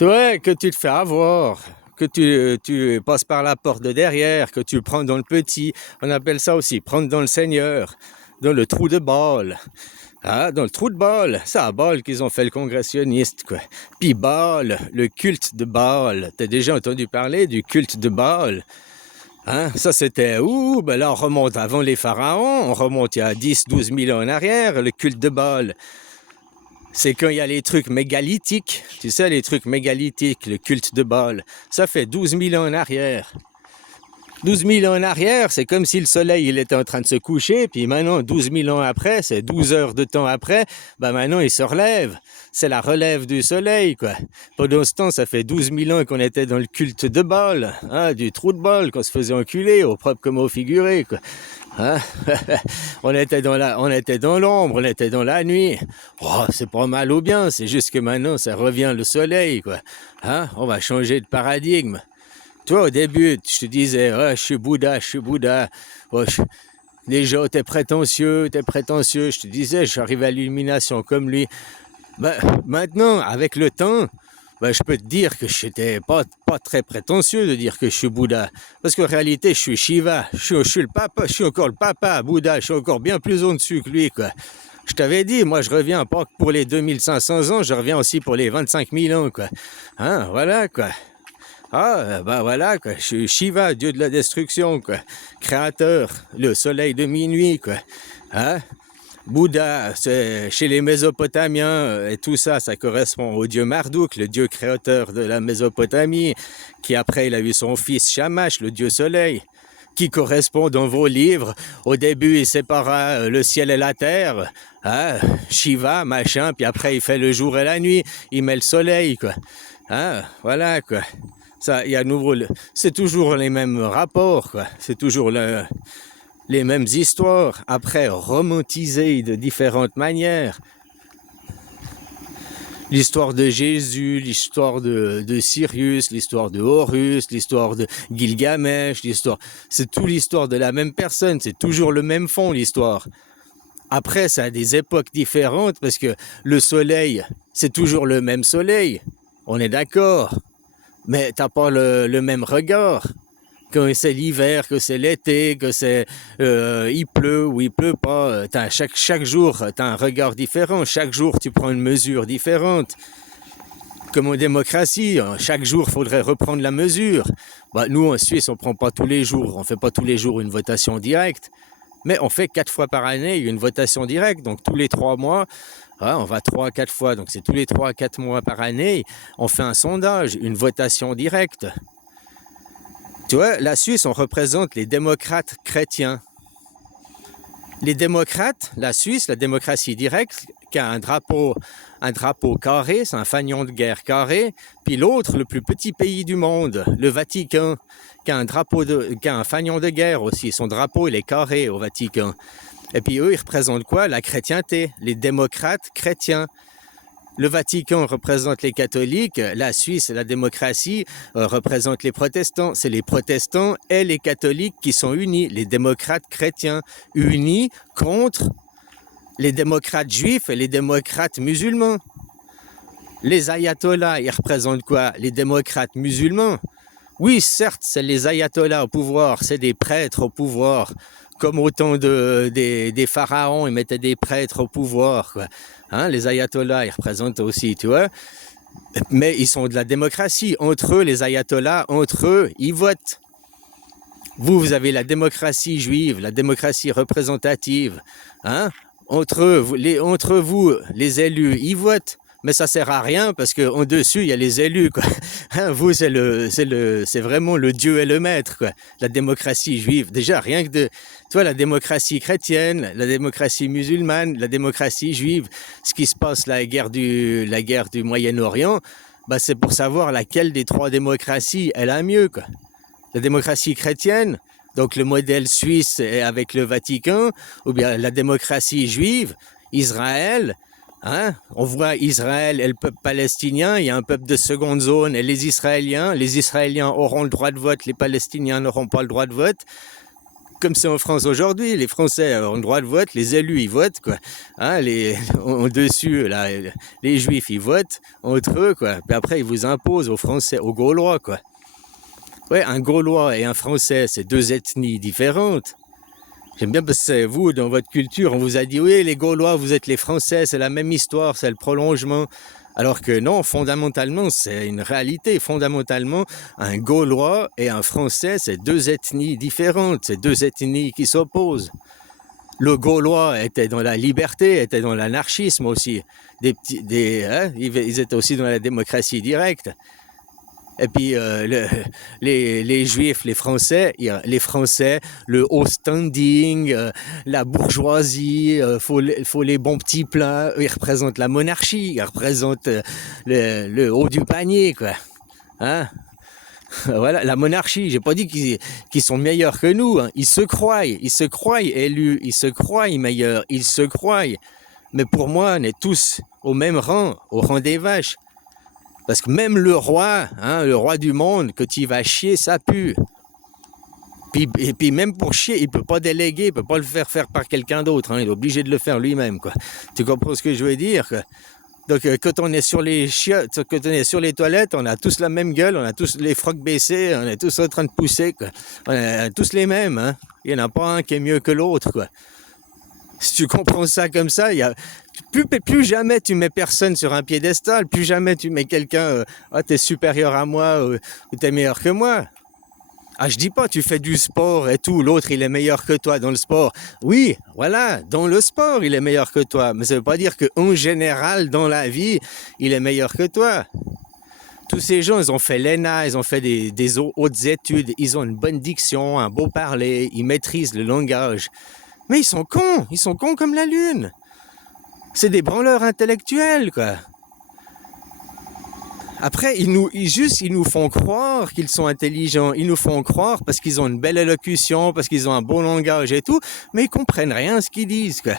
Ouais, que tu te fais avoir, que tu passes par la porte de derrière, que tu prends dans le petit. On appelle ça aussi prendre dans le Seigneur, dans le trou de balle. Ah, dans le trou de Baal, c'est à Baal qu'ils ont fait le congressionniste, quoi. Puis Baal, le culte de Baal. T'as déjà entendu parler du culte de Baal? Hein? Ça, c'était où? Ben là, on remonte avant les pharaons, on remonte il y a 10, 12 000 ans en arrière, le culte de Baal. C'est quand il y a les trucs mégalithiques, tu sais, les trucs mégalithiques, le culte de Baal. Ça fait 12 000 ans en arrière. 12 000 ans en arrière, c'est comme si le soleil il était en train de se coucher, puis maintenant, 12 000 ans après, c'est 12 heures de temps après, ben maintenant il se relève. C'est la relève du soleil, quoi. Pendant ce temps, ça fait 12 000 ans qu'on était dans le culte de Baal, hein, du trou de Baal, qu'on se faisait enculer, au propre comme au figuré, quoi. Hein? On était dans l'ombre, on était dans la nuit. Oh, c'est pas mal ou bien, c'est juste que maintenant, ça revient le soleil, quoi. Hein? On va changer de paradigme. Toi, au début, je te disais, oh, je suis Bouddha, je suis Bouddha. Oh, déjà, t'es prétentieux, t'es prétentieux. Je te disais, je suis arrivé à l'illumination comme lui. Ben, maintenant, avec le temps, ben, je peux te dire que je n'étais pas très prétentieux de dire que je suis Bouddha. Parce qu'en réalité, je suis Shiva. Je suis le papa, je suis encore le papa Bouddha. Je suis encore bien plus au-dessus que lui, quoi. Je t'avais dit, moi, je reviens pas que pour les 2500 ans, je reviens aussi pour les 25 000 ans, quoi. Hein, voilà, quoi. Ah, ben voilà, quoi. Je suis Shiva, dieu de la destruction, quoi. Créateur, le soleil de minuit, quoi. Hein? Bouddha, c'est chez les Mésopotamiens, et tout ça, ça correspond au dieu Marduk, le dieu créateur de la Mésopotamie, qui après, il a eu son fils Shamash, le dieu soleil, qui correspond dans vos livres. Au début, il sépara le ciel et la terre, hein? Shiva, machin, puis après, il fait le jour et la nuit, il met le soleil, quoi. Hein? Voilà, quoi. Ça, il y a nouveau, c'est toujours les mêmes rapports, quoi. C'est toujours les mêmes histoires, après romantisées de différentes manières. L'histoire de Jésus, l'histoire de Sirius, l'histoire de Horus, l'histoire de Gilgamesh, c'est tout l'histoire de la même personne, c'est toujours le même fond, l'histoire. Après, ça a des époques différentes, parce que le soleil, c'est toujours le même soleil, on est d'accord. Mais t'as pas le même regard. Quand c'est l'hiver, que c'est l'été, que c'est il pleut ou il pleut pas, chaque jour, t'as un regard différent. Chaque jour, tu prends une mesure différente. Comme en démocratie, chaque jour, il faudrait reprendre la mesure. Bah, nous, en Suisse, on prend pas tous les jours. On fait pas tous les jours une votation directe. Mais on fait 4 fois par année une votation directe. Donc, tous les 3 mois, on va 3 à 4 fois. Donc, c'est tous les 3 à 4 mois par année. On fait un sondage, une votation directe. Tu vois, la Suisse, on représente les démocrates chrétiens. Les démocrates, la Suisse, la démocratie directe, qui a un drapeau carré, c'est un fanion de guerre carré, puis l'autre, le plus petit pays du monde, le Vatican, qui a un fanion de guerre aussi. Son drapeau, il est carré au Vatican. Et puis eux, ils représentent quoi? La chrétienté, les démocrates chrétiens. Le Vatican représente les catholiques, la Suisse, la démocratie, représente les protestants. C'est les protestants et les catholiques qui sont unis, les démocrates chrétiens, unis contre les démocrates juifs et les démocrates musulmans. Les ayatollahs, ils représentent quoi? Les démocrates musulmans. Oui, certes, c'est les ayatollahs au pouvoir, c'est des prêtres au pouvoir. Comme au temps des pharaons, ils mettaient des prêtres au pouvoir, quoi. Hein, les ayatollahs, ils représentent aussi, tu vois. Mais ils sont de la démocratie. Entre eux, les ayatollahs, entre eux, ils votent. Vous avez la démocratie juive, la démocratie représentative. Hein? Entre vous, les élus, ils votent. Mais ça sert à rien parce qu'en dessus, il y a les élus, quoi. Hein, vous, c'est vraiment le Dieu et le maître, quoi. La démocratie juive. Déjà, rien que tu vois, la démocratie chrétienne, la démocratie musulmane, la démocratie juive, ce qui se passe, la guerre du Moyen-Orient, bah, c'est pour savoir laquelle des 3 démocraties est la mieux, quoi. La démocratie chrétienne, donc le modèle suisse avec le Vatican, ou bien la démocratie juive, Israël. Hein? On voit Israël et le peuple palestinien, il y a un peuple de seconde zone et les Israéliens auront le droit de vote, les Palestiniens n'auront pas le droit de vote. comme c'est en France aujourd'hui, les Français ont le droit de vote, les élus ils votent quoi. Hein, en dessus là, les Juifs ils votent entre eux quoi. Puis après ils vous imposent aux Français, aux Gaulois quoi. Ouais, un Gaulois et un Français, c'est deux ethnies différentes. J'aime bien parce que vous, dans votre culture, on vous a dit oui, les Gaulois, vous êtes les Français, c'est la même histoire, c'est le prolongement. Alors que non, fondamentalement, c'est une réalité. Fondamentalement, un Gaulois et un Français, c'est deux ethnies différentes, c'est deux ethnies qui s'opposent. Le Gaulois était dans la liberté, était dans l'anarchisme aussi. Ils étaient aussi dans la démocratie directe. Et puis les Juifs, les Français, le haut standing, la bourgeoisie, faut les bons petits plats. Ils représentent la monarchie, ils représentent le haut du panier, quoi. Hein? Voilà, la monarchie. J'ai pas dit qu'ils sont meilleurs que nous. Hein. Ils se croient élus, ils se croient meilleurs, ils se croient. Mais pour moi, on est tous au même rang, au rang des vaches. Parce que même le roi du monde, que tu vas chier, ça pue. Et puis même pour chier, il peut pas déléguer, il peut pas le faire par quelqu'un d'autre. Hein, il est obligé de le faire lui-même, quoi. Tu comprends ce que je veux dire, quoi? Donc quand on est sur les chiottes, quand on est sur les toilettes, on a tous la même gueule, on a tous les frocs baissés, on est tous en train de pousser, quoi. On est tous les mêmes. Hein. Il n'y en a pas un qui est mieux que l'autre, quoi. Si tu comprends ça comme ça, plus jamais tu mets personne sur un piédestal, plus jamais tu mets quelqu'un, t'es supérieur à moi ou t'es meilleur que moi. Ah, je dis pas, tu fais du sport et tout, l'autre il est meilleur que toi dans le sport. Oui, voilà, dans le sport il est meilleur que toi, mais ça veut pas dire qu'en général dans la vie il est meilleur que toi. Tous ces gens, ils ont fait l'ENA, ils ont fait des hautes études, ils ont une bonne diction, un beau parler, ils maîtrisent le langage. Mais ils sont cons comme la lune. C'est des branleurs intellectuels, quoi. Après, ils nous font croire qu'ils sont intelligents. Ils nous font croire parce qu'ils ont une belle élocution, parce qu'ils ont un bon langage et tout, mais ils comprennent rien ce qu'ils disent, quoi.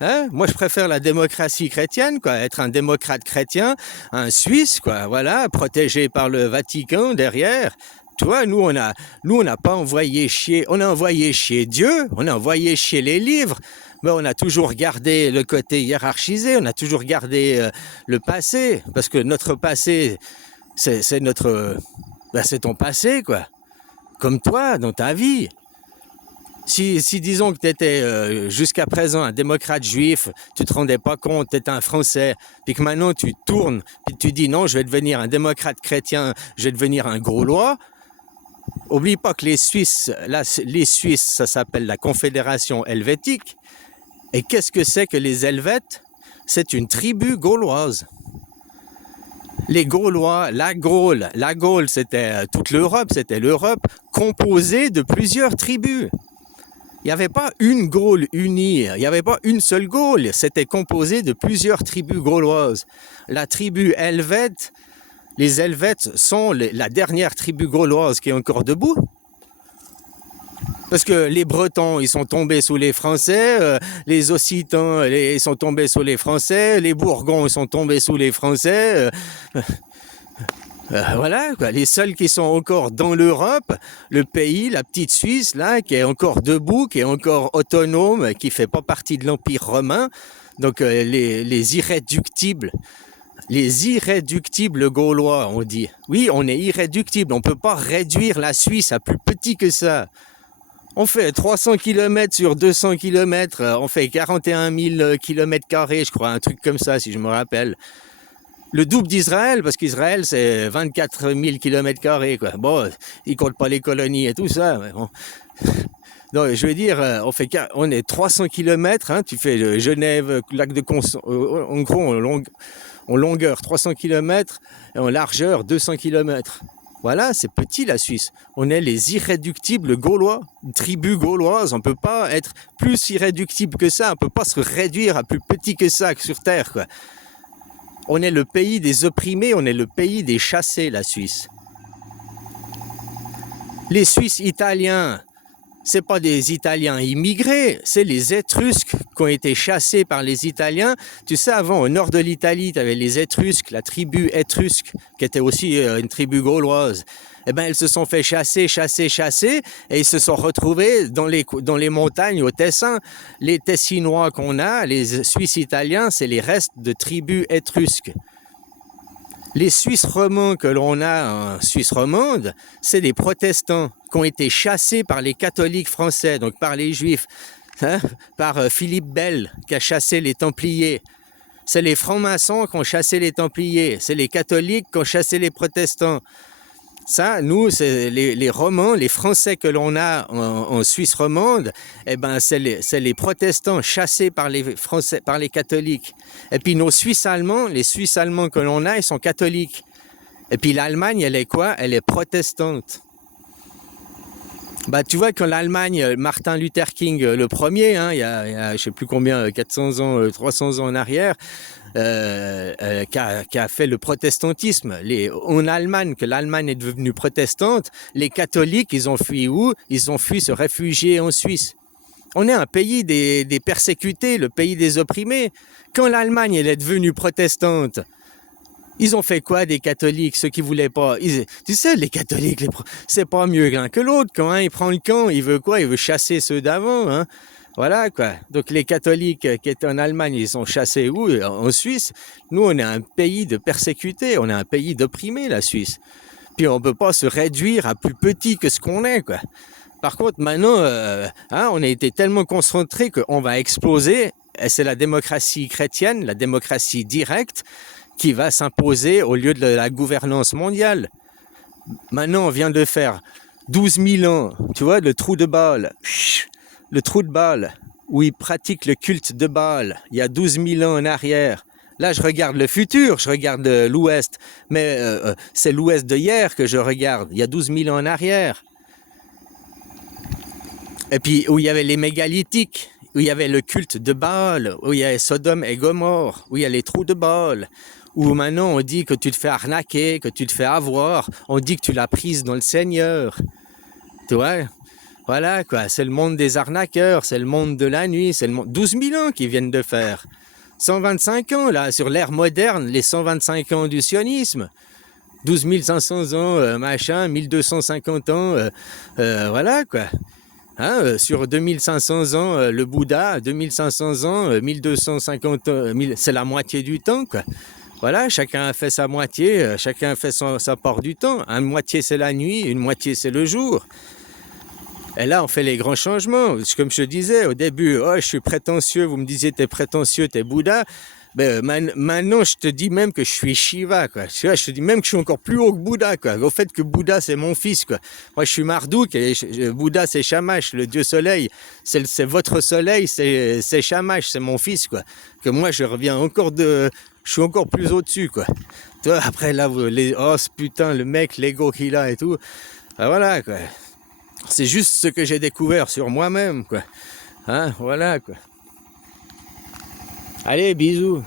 Hein? Moi, je préfère la démocratie chrétienne, quoi. Être un démocrate chrétien, un Suisse, quoi. Voilà, protégé par le Vatican derrière. Tu vois, nous, on n'a pas envoyé chier, on a envoyé chier Dieu, on a envoyé chier les livres, mais on a toujours gardé le côté hiérarchisé, on a toujours gardé le passé, parce que notre passé, c'est ton passé, quoi. Comme toi, dans ta vie. Si disons que tu étais jusqu'à présent un démocrate juif, tu te rendais pas compte, tu étais un Français, puis que maintenant tu tournes, puis tu dis non, je vais devenir un démocrate chrétien, je vais devenir un Gaulois. Oublie pas que les Suisses, ça s'appelle la Confédération helvétique. Et qu'est-ce que c'est que les Helvètes? C'est une tribu gauloise. Les Gaulois, la Gaule, c'était toute l'Europe, c'était l'Europe composée de plusieurs tribus. Il n'y avait pas une Gaule unie, il n'y avait pas une seule Gaule, c'était composé de plusieurs tribus gauloises. La tribu helvète, les Helvètes sont la dernière tribu gauloise qui est encore debout. Parce que les Bretons, ils sont tombés sous les Français, les Occitans, ils sont tombés sous les Français, les Bourgons, ils sont tombés sous les Français. Voilà, quoi. Les seuls qui sont encore dans l'Europe, le pays, la petite Suisse, là, qui est encore debout, qui est encore autonome, qui fait pas partie de l'Empire romain. Donc les irréductibles. Les irréductibles gaulois, on dit. Oui, on est irréductible. On peut pas réduire la Suisse à plus petit que ça. On fait 300 km sur 200 km. On fait 41 000 km², je crois, un truc comme ça, si je me rappelle. Le double d'Israël, parce qu'Israël, c'est 24 000 km², quoi. Bon, ils comptent pas les colonies et tout ça, mais bon. Non, je veux dire, on est 300 km, hein, tu fais Genève, lac de Constance, en gros, en longueur 300 km et en largeur 200 km. Voilà, c'est petit la Suisse. On est les irréductibles gaulois, une tribu gauloise. On ne peut pas être plus irréductible que ça. On ne peut pas se réduire à plus petit que ça sur Terre, quoi. On est le pays des opprimés, on est le pays des chassés, la Suisse. Les Suisses italiens, c'est pas des Italiens immigrés, c'est les Étrusques qui ont été chassés par les Italiens. Tu sais, avant, au nord de l'Italie, tu avais les Étrusques, la tribu étrusque, qui était aussi une tribu gauloise. Eh ben, ils se sont fait chasser, et ils se sont retrouvés dans les montagnes au Tessin. Les Tessinois qu'on a, les Suisses italiens, c'est les restes de tribus étrusques. Les Suisses romands que l'on a en Suisse romande, c'est des protestants qui ont été chassés par les catholiques français, donc par les juifs, hein, par Philippe Bel qui a chassé les Templiers. C'est les francs-maçons qui ont chassé les Templiers, c'est les catholiques qui ont chassé les protestants. Ça, nous, c'est les Romands, les Français que l'on a en Suisse romande, eh ben, c'est les protestants chassés par les Français, par les catholiques. Et puis nos Suisses allemands, les Suisses allemands que l'on a, ils sont catholiques. Et puis l'Allemagne, elle est quoi? Elle est protestante. Bah, tu vois, quand l'Allemagne, Martin Luther King, le premier, hein, il y a je sais plus combien, 400 ans, 300 ans en arrière, qui a fait le protestantisme. En Allemagne, que l'Allemagne est devenue protestante, les catholiques, ils ont fui où? Ils ont fui se réfugier en Suisse. On est un pays des persécutés, le pays des opprimés. Quand l'Allemagne elle est devenue protestante, ils ont fait quoi des catholiques, ceux qui voulaient pas? Tu sais, les catholiques, c'est pas mieux l'un que l'autre. Quand il prend le camp, il veut quoi? Il veut chasser ceux d'avant, hein? Voilà, quoi. Donc, les catholiques qui étaient en Allemagne, ils sont chassés où? En Suisse. Nous, on est un pays de persécutés. On est un pays d'opprimés, la Suisse. Puis, on peut pas se réduire à plus petit que ce qu'on est, quoi. Par contre, maintenant, on a été tellement concentrés qu'on va exploser. Et c'est la démocratie chrétienne, la démocratie directe, qui va s'imposer au lieu de la gouvernance mondiale. Maintenant, on vient de faire 12 000 ans, tu vois, le trou de Baal, où ils pratiquent le culte de Baal, il y a 12 000 ans en arrière. Là, je regarde le futur, je regarde l'Ouest, mais c'est l'Ouest de hier que je regarde, il y a 12 000 ans en arrière. Et puis, où il y avait les mégalithiques, où il y avait le culte de Baal, où il y avait Sodome et Gomorrhe, où il y a les trous de Baal, où maintenant on dit que tu te fais arnaquer, que tu te fais avoir, on dit que tu l'as prise dans le Seigneur. Tu vois? Voilà, quoi, c'est le monde des arnaqueurs, c'est le monde de la nuit, c'est le monde... 12 000 ans qu'ils viennent de faire. 125 ans, là, sur l'ère moderne, les 125 ans du sionisme. 12 500 ans, machin, 1250 ans, voilà, quoi. Hein, sur 2500 ans, le Bouddha, 2500 ans, 1250 ans, c'est la moitié du temps, quoi. Voilà, chacun a fait sa moitié, chacun a fait sa part du temps. Une moitié c'est la nuit, une moitié c'est le jour. Et là, on fait les grands changements. Comme je te disais au début, oh, je suis prétentieux, vous me disiez t'es prétentieux, t'es Bouddha. Ben, maintenant, je te dis même que je suis Shiva, quoi. Tu vois, je te dis même que je suis encore plus haut que Bouddha, quoi. Au fait que Bouddha, c'est mon fils, quoi. Moi, je suis Marduk et Bouddha, c'est Shamash, le dieu soleil. C'est votre soleil, c'est Shamash, c'est mon fils, quoi. Que moi, je reviens encore je suis encore plus au-dessus, quoi. Toi, après, là, oh, ce putain, le mec, l'ego qu'il a et tout. Ben, voilà, quoi. C'est juste ce que j'ai découvert sur moi-même, quoi. Hein, voilà, quoi. Allez, bisous.